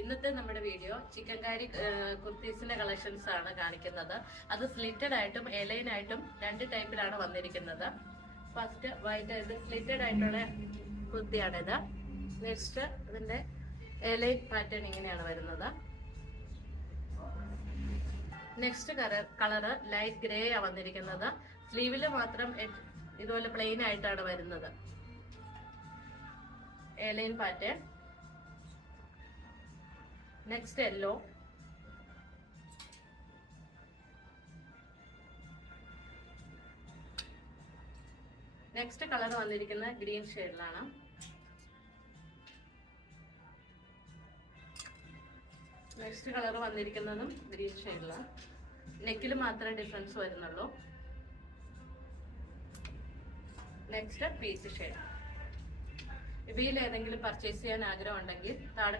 ഇന്നത്തെ നമ്മുടെ video chikankari കുർത്തീസിന്റെ collections ആണ് കാണിക്കുന്നത്. അത് സ്ലിറ്റഡ് ആയിട്ടും എലൈൻ ആയിട്ടും രണ്ട് ടൈപ്പിലാണ് വന്നിരിക്കുന്നത്. ഫസ്റ്റ് വൈറ്റ് സ്ലിറ്റഡ് ആയിട്ടുള്ള കുർത്തിയാണിത്. നെക്സ്റ്റ് ഇതിന്റെ എലൈൻ പാറ്റേൺ ഇങ്ങനെയാണ് വരുന്നത്. നെക്സ്റ്റ് കളറ് ലൈറ്റ് ഗ്രേ ആ വന്നിരിക്കുന്നത്. സ്ലീവില് മാത്രം ഇതുപോലെ പ്ലെയിൻ ആയിട്ടാണ് വരുന്നത്. A-line pattern. Next yellow. Next colour വന്നിരിക്കുന്നത് ഗ്രീൻ ഷെയ്ഡിലാണ്. നെക്സ്റ്റ് കളർ വന്നിരിക്കുന്നതും ഗ്രീൻ ഷെയ്ഡിലാണ്. നെക്കിൽ മാത്രമേ ഡിഫറൻസ് വരുന്നുള്ളൂ. Next peach shade. ഇവയിൽ ഏതെങ്കിലും പർച്ചേസ് ചെയ്യാൻ ആഗ്രഹം ഉണ്ടെങ്കിൽ താഴെ